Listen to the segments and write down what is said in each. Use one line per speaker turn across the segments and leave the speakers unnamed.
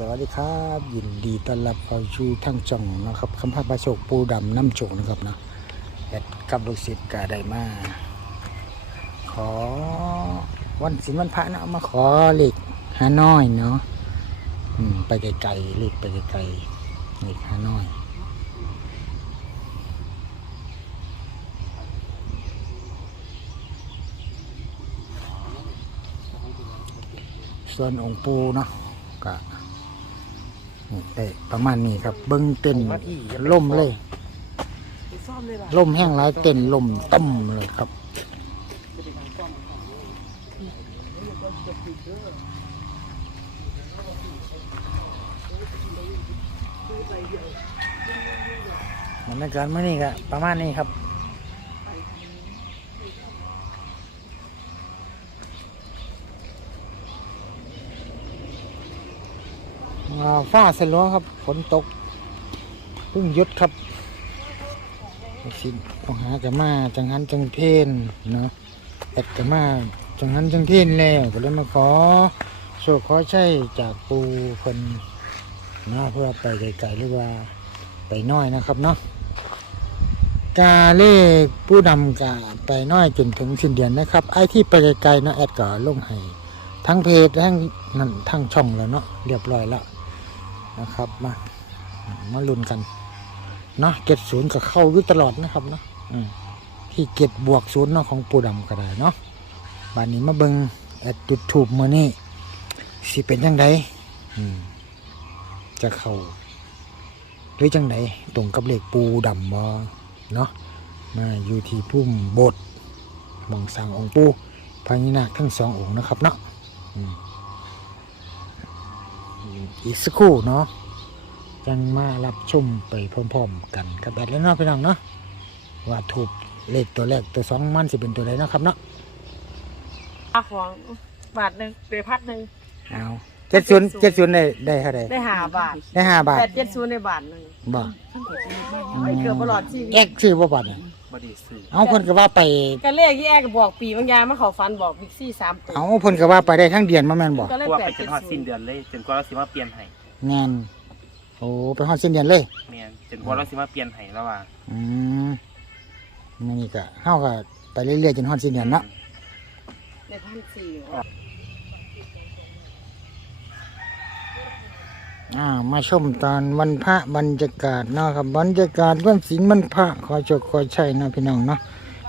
สวัสดีครับ ยินดีต้อนรับเข้าชูทั้งจ่องนะครับคำพักประโชคปูดำน้ำโชคนะครับนะแอดกับลูกศิษย์กาได้มา ขอวันศิลวันพระนะมาขอเหล็กหาน้อยเนาะไปไกลๆเหล็กไปไกลๆเหล็กหาน้อยส่วนองค์ปูเนาะก็ นี่ได้ประมาณนี้ครับ เบิ้งเต้นล่มเลยล่มแห้งหลายเต้นล่มต้มเลยครับบรรยากาศเมื่อนี้ก็ประมาณนี้ครับ อ่า ฟ้าสลัวครับฝนตกเพิ่งยุดครับสิต้องหากันมาจังหันจังเพนเนาะแอดกันมาจังหันจังเพนแล้วก็เลยมาขอโชคขอใช้จากปูคนนะเพื่อไปไกลๆหรือว่าไปน้อยนะครับเนาะกาเลขผู้ดำกาไปน้อยจนถึงสิ้นเดือนนะครับ ไอ้ที่ไปไกลๆเนาะแอดก็ลงให้ทั้งเพจทั้งนั่นทั้งช่องแล้วเนาะเรียบร้อยแล้ว นะครับมามาลุ้นกันเนาะเก็ดศูนย์ก็เข้าอยู่ตลอดนะครับเนาะที่เก็ดบวกศูนย์เนาะของปูดำก็ได้เนาะบานนี้มาเบิงแอดจุดถูกมือนี่สิเป็นยังไงจะเข้าหรือจังไดตรงกับเหลขปูดำบ่เนาะมาอยู่ที่พุ่มบสถ์หมองสร้างองค์ปูพญานาคทั้งสององค์นะครับเนาะ อืมอีกสักครู่เนาะจังมารับชมไปพร้อมๆกันกับแอดแล้วเนาะพี่น้องเนาะว่าถูกเลขตัวแรกตัวสองมันสิเป็นตัวใดเนาะครับเนาะ
ค่าของบาทหนึ่งเปพัดหนึ่ง
เอาเจ็ดศูนย์เจ็ดศูนย์ได้ได้เท่าไหร่
ได้หาบาท
ได้ห้าบาท
แปดเจ็ดศูนย์ในบาทหนึ่ง
บ่
ไม่เกือบตลอดชีวิต
แอกซื้อบ่บาทเนี่ย
บไดีสื่อ
เอาเพิ่นก็ว่าไป
ก็เลขที่แอกบอกปีบางยามาเขาฟันบอกบิ๊กซี่สามตัว
เอาเพิ่นก็ว่าไปได้ทั้งเดือนมาแม่นบ่
ก็เล
เพ
ข
ราะว่า
แป
ไป
ด
จ
เจ็
น
ด
ฮอด
ศู
สิ้น
นย์
เดือนเลยจนกว่าเราสิมาเปลี่ยนให้
งานโอ้ไปฮอดสิ้นเดือนเลย
แม่นจนกว่าเราสิมาเปลี่ยนให้แล้วว่า
อืมนี่ก็เฮาก็ไปเรื่อยๆจนฮอดสิ้นเดือนเนาะ
ในพันสี่
อ่ามาชมตอนวันพระบรรยากาศเนาะครับบรรยากาศวันศีลวันพระขอโชคขอใช่นาะพี่น้องเนาะ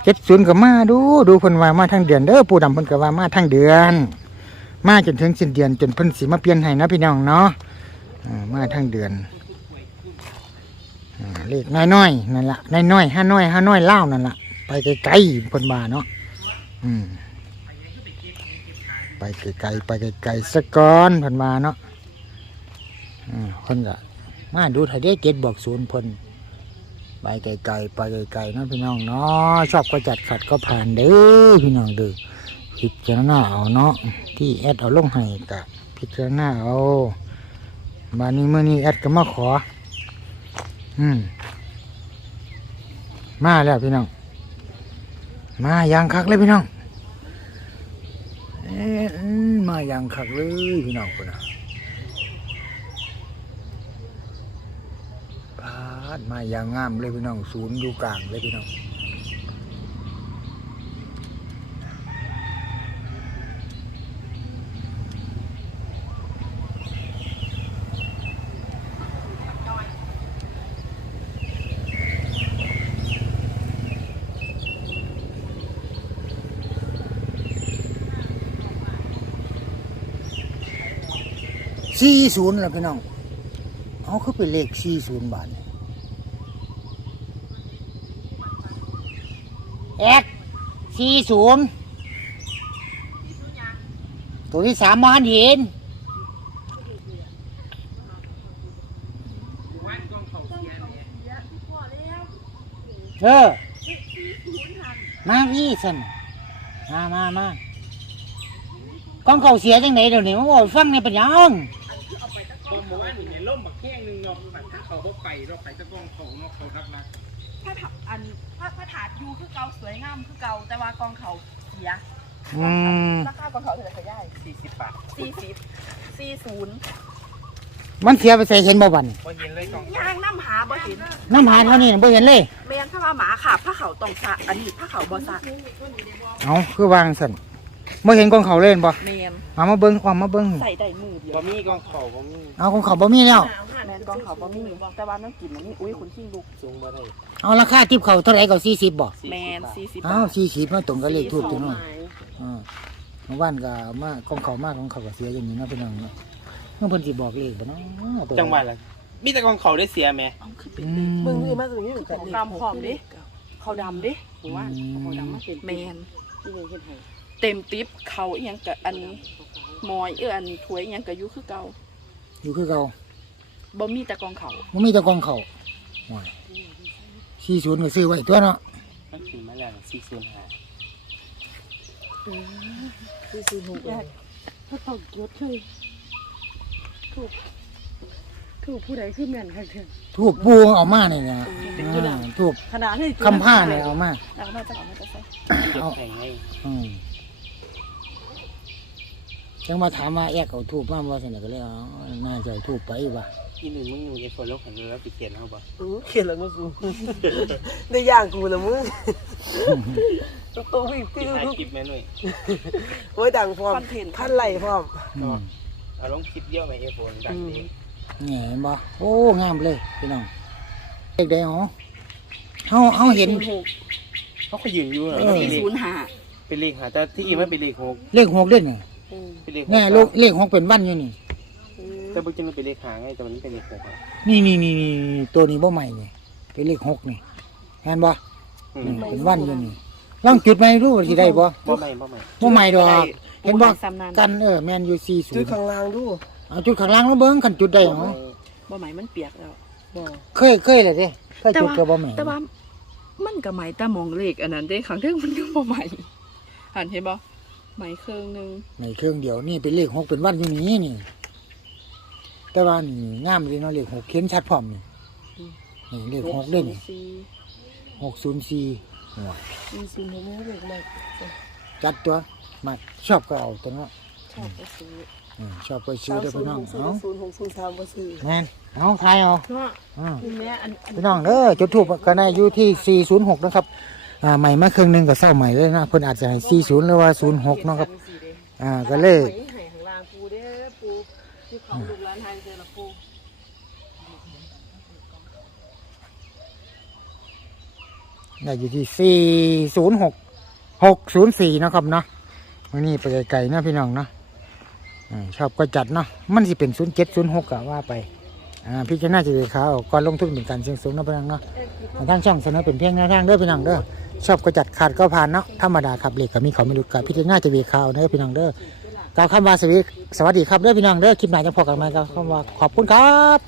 เจ็ดศูนย์ก็มาดูดูเพิ่นว่ามาทั้งเดือนเด้อปู่ดำเพิ่นก็ว่ามาทั้งเดือน มาจนถึงสิ้นเดือนจนเพิ่นสิมาเปลี่ยนให้นะพี่น้องเนาะอ่ามาทั้งเดือนอ่าเลขน้อยๆนั่นละน้อยๆห้าน้อยห้าน้อยเล่าวนั่นละไปไกลๆเพิ่นว่าเนาะอืมไปไกลๆไปไกลๆสักก้อนเพิ่นว่าเนาะ คนก็มาดูไทยได้เจ็ดบอกศูนย์พนไปไกลๆไปไกลๆเนาะพี่น้องเนาะชอบก็จัดขัดก็ผ่านเด้อพี่น้องเด้อพิจารณาเอาเนาะที่แอดเอาลงให้กะพิจารณาเอาบานนี้เมื่อนี้แอดก็มาขอ อืมมาแล้วพี่น้อง มาอย่างคักเลยพี่น้องเอ๊ะมมาอย่างคักเลยพี่น้องคนน่ะ พาดมาอย่างงามเลยพี่น้องศูนย์อยู่กลางเลยพี่น้องสี่ศูนย์แล้วพี่น้องเอาเขาเป็นเลขสี่ศูนย์บาทเนี่ย แอดสี่ศูนย์ตัวที่สามมหันเห็นเออมาพี่สันมามามาก้องเขาเสียจังไหนเดี๋ยวนี้มาบอกฟังในปัญญาอง
ก็หมู่บ้านนี่เนี่ยล่มบักแข้งหนึ่งเนาะถ้าเขาบ่ไปเราไปตะกองเขาเนาะเขาทักนะ
ถ้าถาอันถ้าถ้าถาดอยูคือเก่าสวยงามคือเก่าแต่ว่ากองเขาเสีย
อืม
ราคากองเขาเท่าไหร่ก็ได้
40บาท
สี่สิบสี่ศูนย์
มันเสียไปใส่เห็นบ่บัดน
พอเห็นเลยกอง
ย่างน้ำหาบ่เห็น
น้ำหาเท่านี้บ่เห็นเลย
แมงถ้าว่าหมาขาบพระเขาต้องสะอันนี้พระเขาบ่สะ
เอาคือวางสั่น บ่เห็นกองเขาเล่นบ่
แม่น
มามาเบิ่งความมาเบิ่ง
ใส่ได้มือเดียว
บ่มีกองเขาบ่มี
เอากองเขาบ่มีแล้ว
แม่นกองเขาบ่มีแต่ว่าน้ำกินมันนี่อุ้ยคุณขี้ลูก
สูงบ่ได้
เอาราคาทิปเขาเท่าไหร่ก็40บ่
แม่น40
อ้า
บาวท
40มาตรงกับเลขทูบตัว
ส
นู้
อนงไม้
อ่าเมื่อวานก็มากองเขามากองเขาก็เสียอย่างนี้เนาะพี่น้องเนาะเมื่อเพิ่นสิบอกเลขบ่เนาะตัว
จังหวัดละมีแต่กองเขาได้เสียไหม
เอาขึ้นไป
อืม
มึงนี่มาตรงนี้อยู่
เขาดำพร้อมดิเขาดำดิ
ผมว่าเขาดำมาเป็น
แมน
ที่มึงเห็นให้
เต็มติ๊บเขาอีหยังกับอันมอยเอออันถวยอีหยังกับยุคือเก่า
อยู่คือเก่า
บ่มีแต่กองเขา
บ่มีแต่กองเขาโอ้ย40ก็ซื้อไว้ตัวเนาะ
มันขึ้นมาแล้วสี่ศูนย์ห้า
คือซื้อหูก
ถ้าตกยศคือถูกถูกผู้ใดคือแม่นค่ะเถิง
ทูบปูเอามาเนี่ยนะอ่าทูบ
ขนาดที่
คำผ้าเนี่ยเอามา
แล้วมาจะเอามาจะใส่
เก็บแข่งไง
อืม จังมาถามว่าแอกเอาทูบมาบ่ซั่นน่ะก็เลยเอาน่าจะเอาทูบไปว่ะ
อีหนึ่งมึงอยู่เอฟโฟโลกของเราไปเขียนเอาบ่
อือเขียนแล้วก็กูได้ย่างกูแล้วมึงตัวโตอีก
ที่
ที่
ถ่าย
ลูก
คลิปแม่หน่อย
โอ้ยดังพร้อมพันไหลพร้อม
อืม
เอาลงคลิปเยอะไหมเอฟโฟนดังนี้
นี่เห็นบ่โอ้งามเลยพี่น้องเลขใดหรอเฮาเฮาเห็น
เขาขยืนอยู่เหรอ
เออ
เป็นเลข
ศูนย์ห้า
เป็นเลขหาแต่ที่อีมันเป็นเลขหก
เลขหกเด้นี่
เป็นเลขหก
แน่ลูกเลขหกเป็นวันอยู่นี่
แต่บุญจะมันเป็นเลขหาไงแต่มันเป็นเลขหกอะ
นี่นี่นี่นี่ตัวนี้บ่ใหม่นี่เป็นเลขหกนี่เห็นบ่
อื
นี่
ม
เป็นวันอยู่นี่ลองจุดไหมรู้ว่าสิได้บ่
บ่ไม่บ่ไม่
บ่ใหม่ดอก เห็นบ่
ซ้ำนั้น
กันเออแม่นอยู่40
จุดข้างล่างดู
เอาจุดข้างล่างแล้วเบิ้งขันจุดได้เหรอ
บ่ไหมมันเปียกแล้ว
บ่
เคยเคยเลยเด้เคยจุดกับบ่แม่น
แต่ว่ามันก็ไหมแต่มองเลขอันนั้นเด้ขังเทิงมันก็บ่ไหมหันเห็นบ่ ไหมเครื่องหนึง
ในเครื่องเดียวนี่เป็นเลขหกเป็นวันอยู่นี่นี่ แต่ว่านี่งามเลยเนาะเลขหกเขียนชัดพร้อมนี่นี่เลขหกเด้นี่
สี่
หกศูนย์สี่หัว
มีศูนย์หกไม่เด็กมาก
จัดตัวมาชอบก็เอาตัวเนาะ
ชอบไปซื้อ
อืมชอบไปซื้อ
สาม
เด้อ
ศู
พี่
นย์
น้อง
หกศูน
เอา
ย์ศูนย์หกศูนย์สามบ่ซื้อ
แม่นเอาทายเอา
เนาะ
อืม
คุณแม่อันอัน
พี่น้องเด้อจุดทูบก็ได้อยู่ที่ 406 นะครับ อ่าใหม่มาเครื่องหนึงก็เศร้าใหม่เลยนะเพิ่นอาจจะให้40หรือว่า06เนาะครับอ่าก็เลย
หอยให้ข้างล่างปูเด้อปูที่ของลูกหลานทางเจอละปู
ได้อยู่ที่ 406 604 นะครับเนาะวันนี้ไปไกลๆนะพี่น้องเนาะอ่าชอบก็จัดเนาะ มันสิเป็น 07 06ก็ว่าไป อ่า พี่จะน่าจะได้ข่าวก่อนลงทุนเป็นการเสี่ยงสูงนะพี่น้องเนาะ ทางช่องเสนอเป็นเพียงแนวทางเด้อพี่น้องเด้อ ชอบก็จัดขาดก็ผ่านเนาะธรรมดาครับเหล็กก็มีเขาไม่หลุดกับพี่จะน่ายจะวีข่าวนะพี่น้องเด้อกล่าวคำว่าสวัสดีสวัสดีครับเด้อพี่น้องเด้อคลิปไหนจะพอกันไหมก็คำว่าขอบคุณครับ